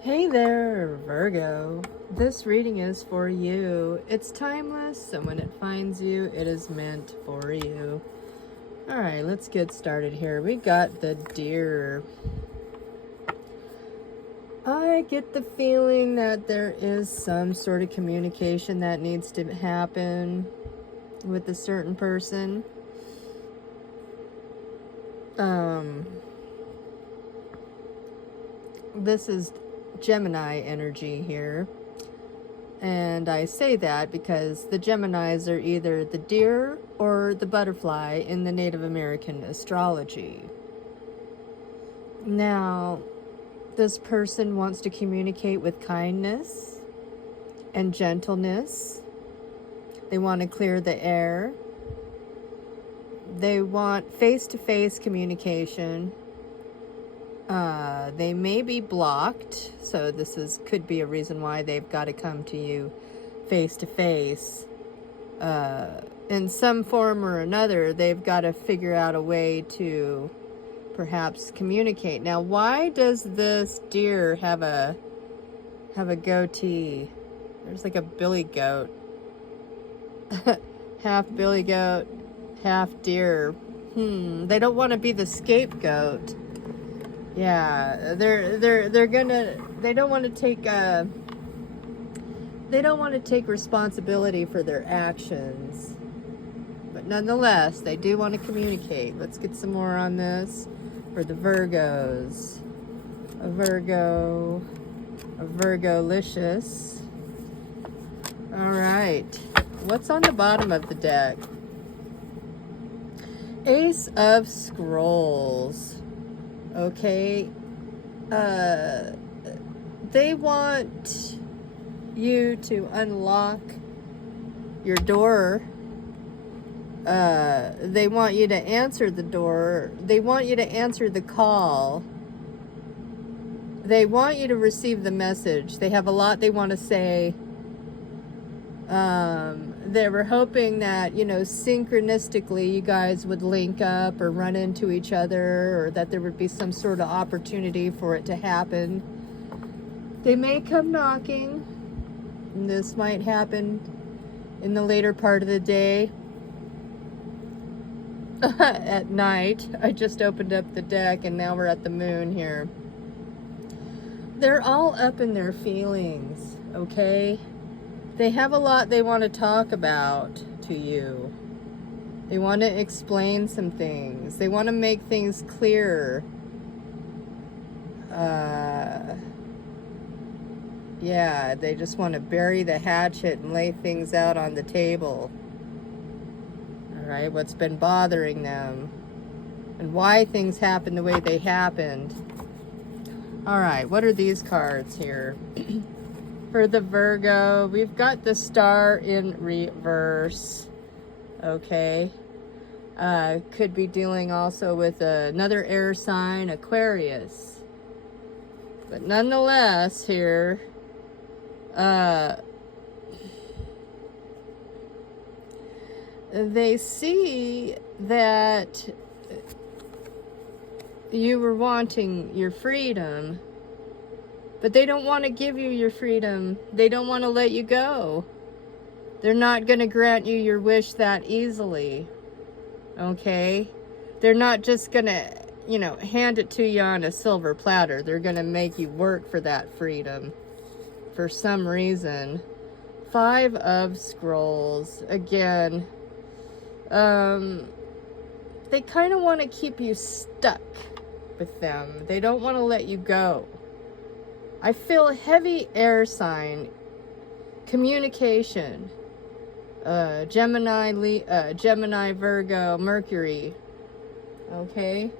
Hey there, Virgo. This reading is for you. It's timeless, and when it finds you, it is meant for you. All right, let's get started here. We got the Deer. I get the feeling that there is some sort of communication that needs to happen with a certain person. This is Gemini energy here. And I say that because the Geminis are either the deer or the butterfly in the Native American astrology. Now, this person wants to communicate with kindness and gentleness. They want to clear the air. They want face-to-face communication. They may be blocked, so this could be a reason why they've got to come to you face-to-face. In some form or another, they've got to figure out a way to perhaps communicate. Now, why does this deer have a goatee? There's like a billy goat. Half billy goat, half deer. They don't want to be the scapegoat. Yeah, they don't want to take responsibility for their actions. But nonetheless, they do want to communicate. Let's get some more on this for the Virgos. A Virgolicious. All right. What's on the bottom of the deck? Ace of Scrolls. Okay, they want you to unlock your door. They want you to answer the door. They want you to answer the call. They want you to receive the message. They have a lot they want to say. They were hoping that, synchronistically you guys would link up or run into each other, or that there would be some sort of opportunity for it to happen. They may come knocking. And this might happen in the later part of the day. At night. I just opened up the deck and now we're at the moon here. They're all up in their feelings, okay? They have a lot they want to talk about to you. They want to explain some things. They want to make things clear. Yeah, they just want to bury the hatchet and lay things out on the table. All right, what's been bothering them and why things happened the way they happened. All right, what are these cards here? For the Virgo, we've got the Star in reverse. Okay. Could be dealing also with another air sign, Aquarius. But nonetheless, here, they see that you were wanting your freedom, but they don't want to give you your freedom. They don't want to let you go. They're not going to grant you your wish that easily. Okay? They're not just going to, hand it to you on a silver platter. They're going to make you work for that freedom for some reason. 5 of Scrolls. Again, they kind of want to keep you stuck with them. They don't want to let you go. I feel heavy air sign, communication, Gemini, Virgo, Mercury. Okay,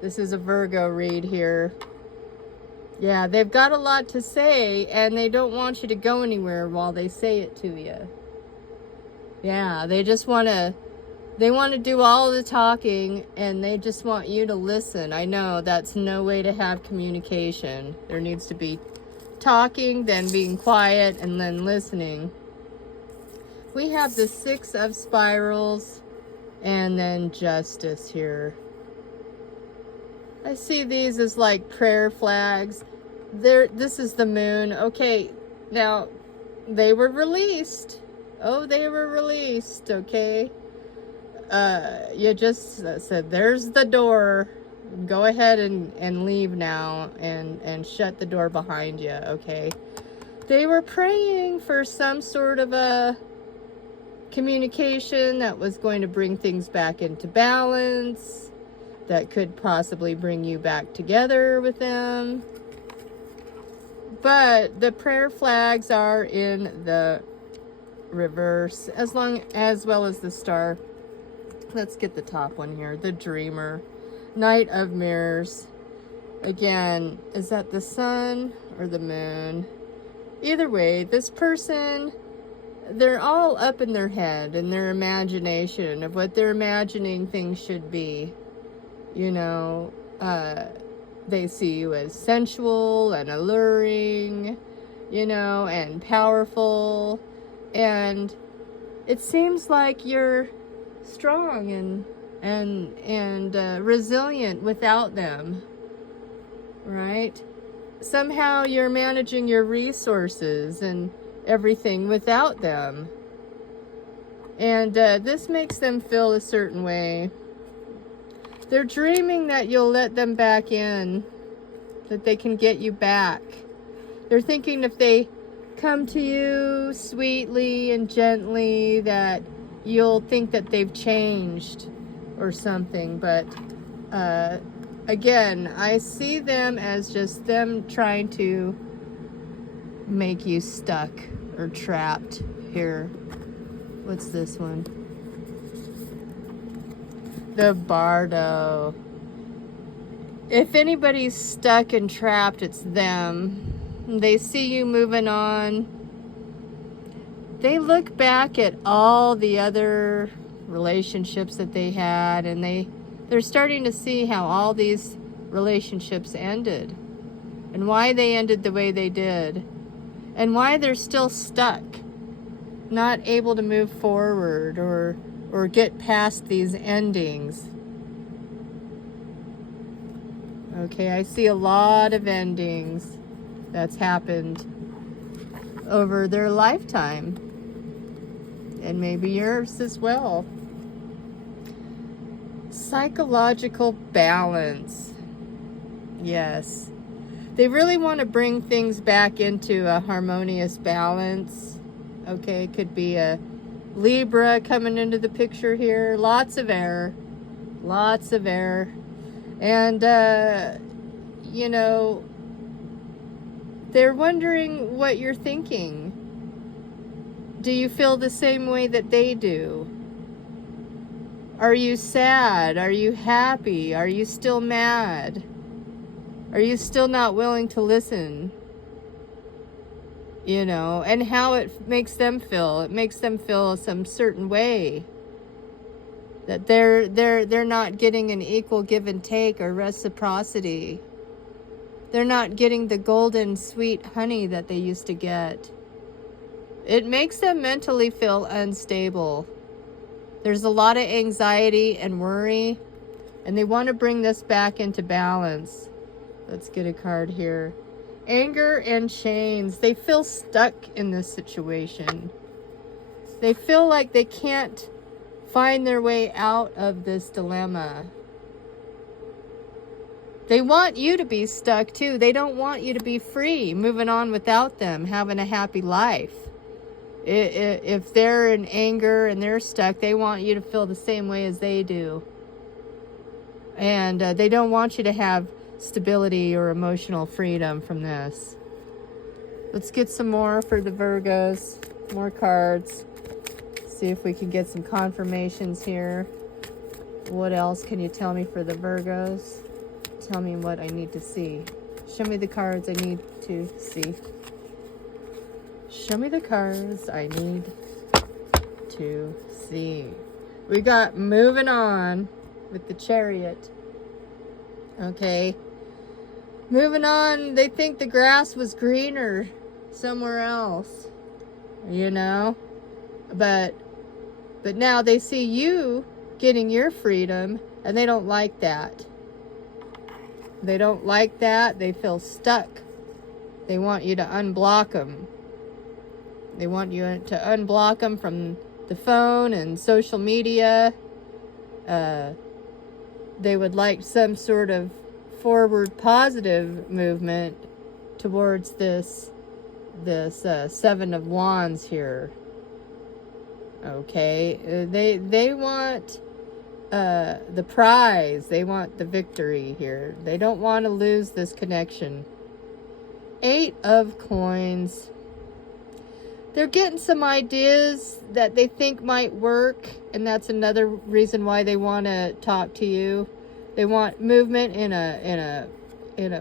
this is a Virgo read here. Yeah, they've got a lot to say, and they don't want you to go anywhere while they say it to you. Yeah, they want to do all the talking, and they just want you to listen. I know that's no way to have communication. There needs to be talking, then being quiet, and then listening. We have the 6 of Spirals, and then Justice here. I see these as like prayer flags. This is the moon. Okay, now they were released. Oh, they were released. Okay. You just said, there's the door. Go ahead and leave now and shut the door behind you. Okay. They were praying for some sort of a communication that was going to bring things back into balance, that could possibly bring you back together with them. But the prayer flags are in the reverse, as well as the star. Let's get the top one here. The Dreamer, Knight of Mirrors. Again, is that the sun or the moon? Either way, this person, they're all up in their head, in their imagination of what they're imagining things should be. You know, they see you as sensual and alluring, you know, and powerful. And it seems like you're strong and resilient without them, right? Somehow you're managing your resources and everything without them. And this makes them feel a certain way. They're dreaming that you'll let them back in, that they can get you back. They're thinking if they come to you sweetly and gently, that you'll think that they've changed or something. But again, I see them as just them trying to make you stuck or trapped here. What's this one? The Bardo. If anybody's stuck and trapped, it's them. They see you moving on. They look back at all the other relationships that they had, and they're starting to see how all these relationships ended, and why they ended the way they did, and why they're still stuck, not able to move forward or get past these endings. Okay, I see a lot of endings that's happened over their lifetime, and maybe yours as well. Psychological balance. Yes. They really want to bring things back into a harmonious balance. Okay, it could be a Libra coming into the picture here. Lots of air. Lots of air. And, you know, they're wondering what you're thinking. Do you feel the same way that they do? Are you sad? Are you happy? Are you still mad? Are you still not willing to listen? You know, and how it makes them feel. It makes them feel some certain way. That they're not getting an equal give and take or reciprocity. They're not getting the golden sweet honey that they used to get. It makes them mentally feel unstable. There's a lot of anxiety and worry, and they want to bring this back into balance. Let's get a card here. Anger and chains. They feel stuck in this situation. They feel like they can't find their way out of this dilemma. They want you to be stuck too. They don't want you to be free, moving on without them, having a happy life. If they're in anger and they're stuck, they want you to feel the same way as they do. And they don't want you to have stability or emotional freedom from this. Let's get some more for the Virgos. More cards. See if we can get some confirmations here. What else can you tell me for the Virgos? Tell me what I need to see. Show me the cards I need to see. Show me the cards I need to see. We got moving on with the Chariot. Okay. Moving on, they think the grass was greener somewhere else. You know? But now they see you getting your freedom, and they don't like that. They don't like that. They feel stuck. They want you to unblock them. They want you to unblock them from the phone and social media. They would like some sort of forward positive movement towards this Seven of Wands here. Okay, they want the prize. They want the victory here. They don't want to lose this connection. Eight of Coins. They're getting some ideas that they think might work, and that's another reason why they want to talk to you. They want movement in a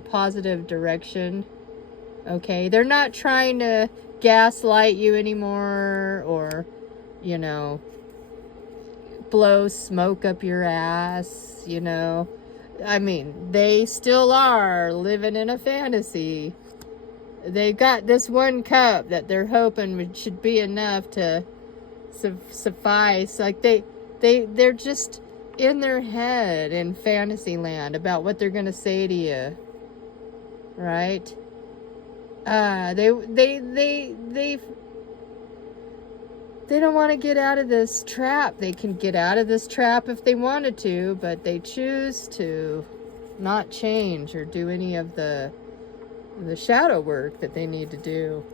positive direction. Okay, they're not trying to gaslight you anymore, or, you know, blow smoke up your ass, you know. I mean, they still are living in a fantasy. They got this one cup that they're hoping should be enough to suffice. Like they're just in their head in fantasy land about what they're gonna say to you, right? They don't want to get out of this trap. They can get out of this trap if they wanted to, but they choose to not change or do any of the shadow work that they need to do.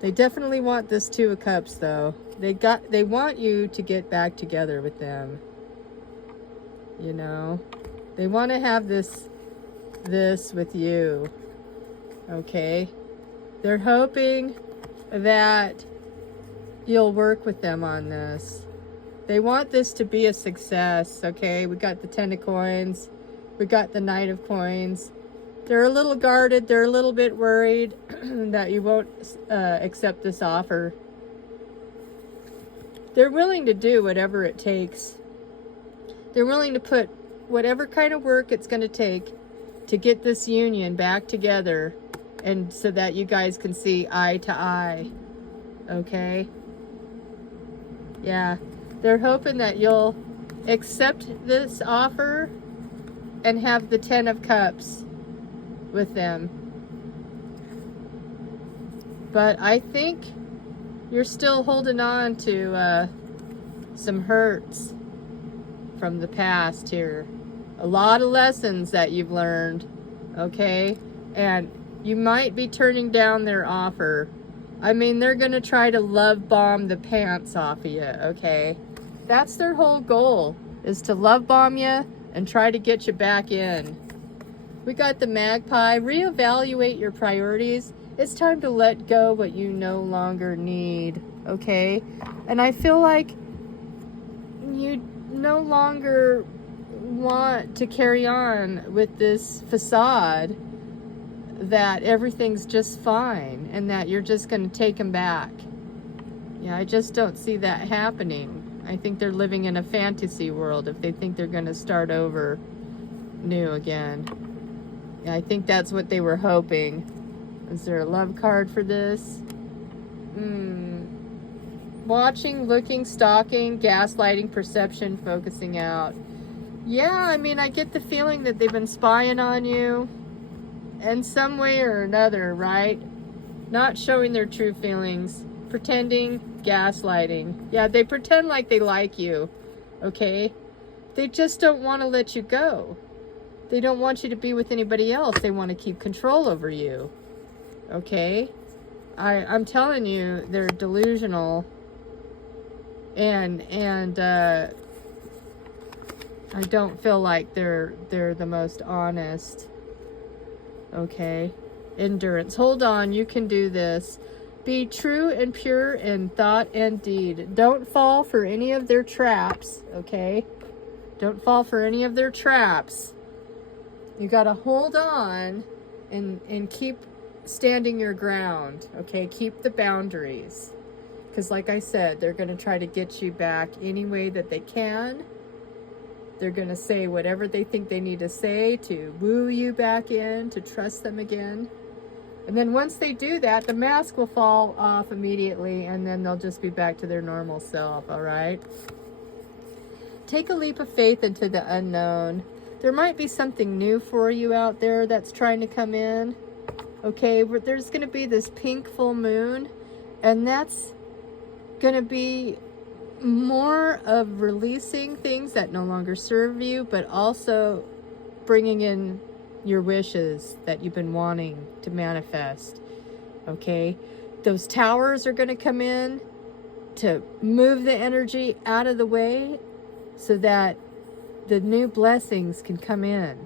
They definitely want this Two of Cups, though. They want you to get back together with them. You know, they want to have this with you. Okay, they're hoping that you'll work with them on this. They want this to be a success. Okay, we got the Ten of Coins. We got the Knight of Coins. They're a little guarded. They're a little bit worried that you won't accept this offer. They're willing to do whatever it takes. They're willing to put whatever kind of work it's going to take to get this union back together, and so that you guys can see eye to eye. Okay? Yeah. They're hoping that you'll accept this offer and have the Ten of Cups with them. But I think you're still holding on to some hurts from the past here. A lot of lessons that you've learned, okay? And you might be turning down their offer. I mean, they're going to try to love bomb the pants off of you, okay? That's their whole goal, is to love bomb you and try to get you back in. We got the Magpie. Reevaluate your priorities. It's time to let go what you no longer need, okay? And I feel like you no longer want to carry on with this facade that everything's just fine and that you're just going to take them back. Yeah, I just don't see that happening. I think they're living in a fantasy world if they think they're going to start over new again. Yeah, I think that's what they were hoping. Is there a love card for this? Watching, looking, stalking, gaslighting, perception, focusing out. Yeah, I mean, I get the feeling that they've been spying on you in some way or another, right? Not showing their true feelings. Pretending, gaslighting. Yeah, they pretend like they like you, okay? They just don't want to let you go. They don't want you to be with anybody else. They want to keep control over you, okay? I'm telling you, they're delusional, and I don't feel like they're the most honest. Okay, endurance. Hold on, you can do this. Be true and pure in thought and deed. Don't fall for any of their traps, okay? Don't fall for any of their traps. You got to hold on and keep standing your ground, okay? Keep the boundaries. Because like I said, they're going to try to get you back any way that they can. They're going to say whatever they think they need to say to woo you back in, to trust them again. And then once they do that, the mask will fall off immediately, and then they'll just be back to their normal self, all right? Take a leap of faith into the unknown. There might be something new for you out there that's trying to come in. Okay, there's going to be this pink full moon, and that's going to be more of releasing things that no longer serve you, but also bringing in your wishes that you've been wanting to manifest. Okay, those towers are going to come in to move the energy out of the way so that the new blessings can come in.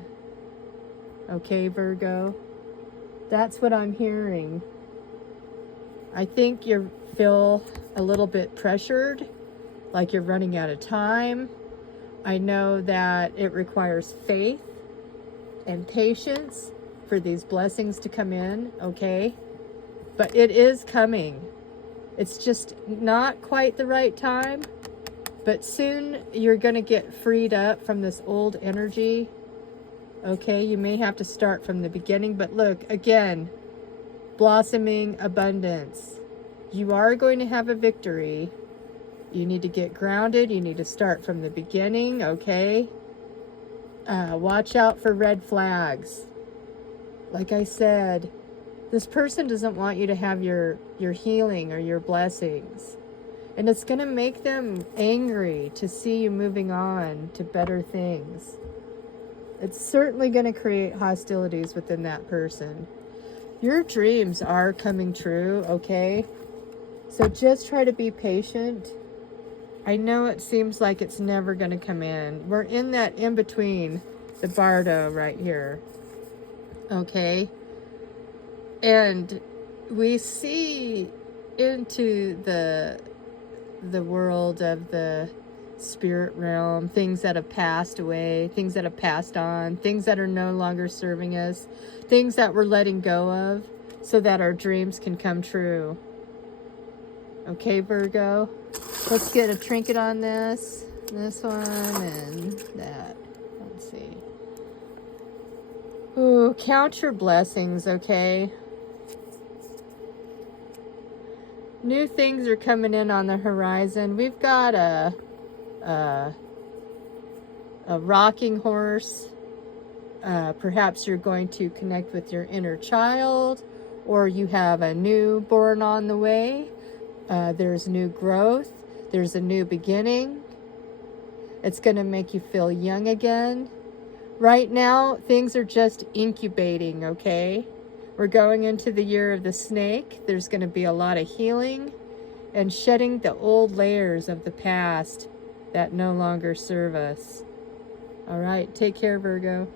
Okay, Virgo, that's what I'm hearing. I think you feel a little bit pressured, like you're running out of time. I know that it requires faith and patience for these blessings to come in, okay? But it is coming. It's just not quite the right time, but soon you're going to get freed up from this old energy. Okay, you may have to start from the beginning, but look, again, blossoming abundance. You are going to have a victory. You need to get grounded. You need to start from the beginning, okay? Watch out for red flags. Like I said, this person doesn't want you to have your healing or your blessings. And it's going to make them angry to see you moving on to better things. It's certainly going to create hostilities within that person. Your dreams are coming true, okay? So just try to be patient. I know it seems like it's never going to come in. We're in that in-between, the bardo right here. Okay? And we see into the world of the spirit realm, things that have passed away, things that have passed on, things that are no longer serving us, things that we're letting go of so that our dreams can come true. Okay, Virgo, let's get a trinket on this one, and that. Let's see. Ooh, count your blessings, okay? New things are coming in on the horizon. We've got a rocking horse. Perhaps you're going to connect with your inner child, or you have a newborn on the way. There's new growth. There's a new beginning. It's going to make you feel young again. Right now, things are just incubating, okay? We're going into the year of the snake. There's going to be a lot of healing and shedding the old layers of the past that no longer serve us. All right, take care, Virgo.